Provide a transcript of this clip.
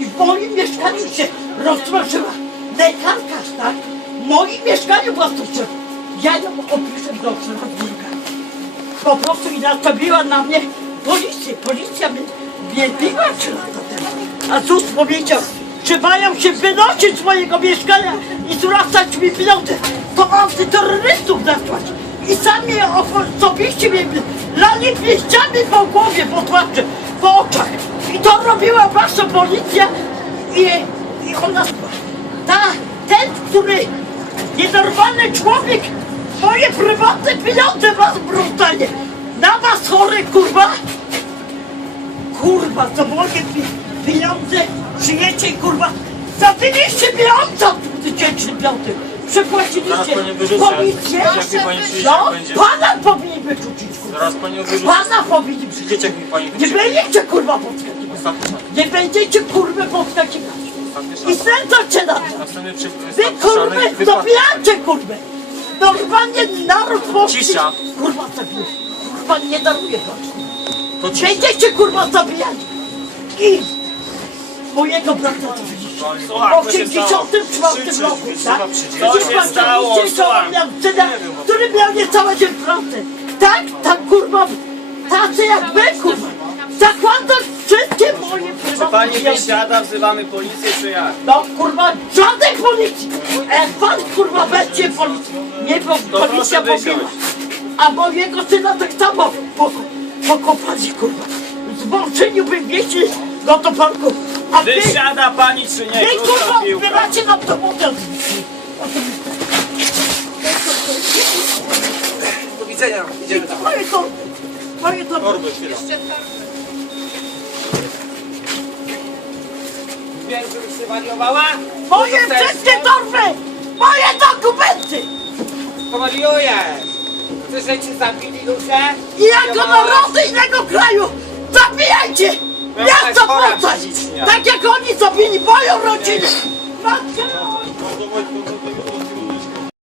I w moim mieszkaniu się rozproszyła lekarka, tak? W moim mieszkaniu strucza. Ja ją opiszę do Strasburga. Po prostu i nastawiła na mnie policję. Policja mnie, mnie trzy lata temu. A ZUS powiedział, że mają się wynosić z mojego mieszkania i zwracać mi pieniądze. To mam terrorystów zasłać. I sami osobiście mnie lali pięściami po głowie, po twarzy, po oczach. I to robiła wasza policja i, i ona... Ta, ten, który nienormalny człowiek moje prywatne pieniądze was brutalnie. Na was chory, kurwa. Kurwa, to moje pi- pieniądze przyjecie, kurwa. Zabiliście pieniądze w 2005. Przepłaciliście pani przyjdzie, No, będzie. pana powinien wyrzucić, kurwa. Zaraz panią wyrzucę. Pana powinien Przy wyrzucić. dzieciach mi pani Nie będziecie, kurwa, podskakiwać. Ostatni. Nie będziecie, kurwa. Ostatni I szan. serca cię na to. Następny przy... Wy ostatni kurwy zabijacie kurwy! Normalnie naród polski Cisza. kurwa zabije. Kurwa nie daruje. To. Będziecie kurwa zabijać. I mojego brata zabiliście. Słuchaj, W 84 roku, tak? Chcieliście, że on miał syna, który miał niecałe dzień pracy. Tak? Tak kurwa, tacy jak wy kurwa. Zakładasz wszystkie moje prywatne Pani wysiada, wzywamy policję czy jak? No kurwa, żadnej policji! Jak pan kurwa będzie policji, nie bo policja proszę pobiła. A mojego syna tak samo poko- pokopali kurwa. Zmączyniłbym mieście go do parku. A wy, Wysiada pani czy nie? wy Krótka kurwa piłka. nam to model. Do widzenia, idziemy tam. Moje to, moje to, Torby chwila. Wiem, żebyś się wariowała? moje wszystkie torby! Moje dokumenty! Powariujesz! Chcesz, że ci zabili duszę? I jako narody innego kraju zabijajcie! Miasto tak psychicznie. Tak jak oni zabili moją rodzinę! Matkę!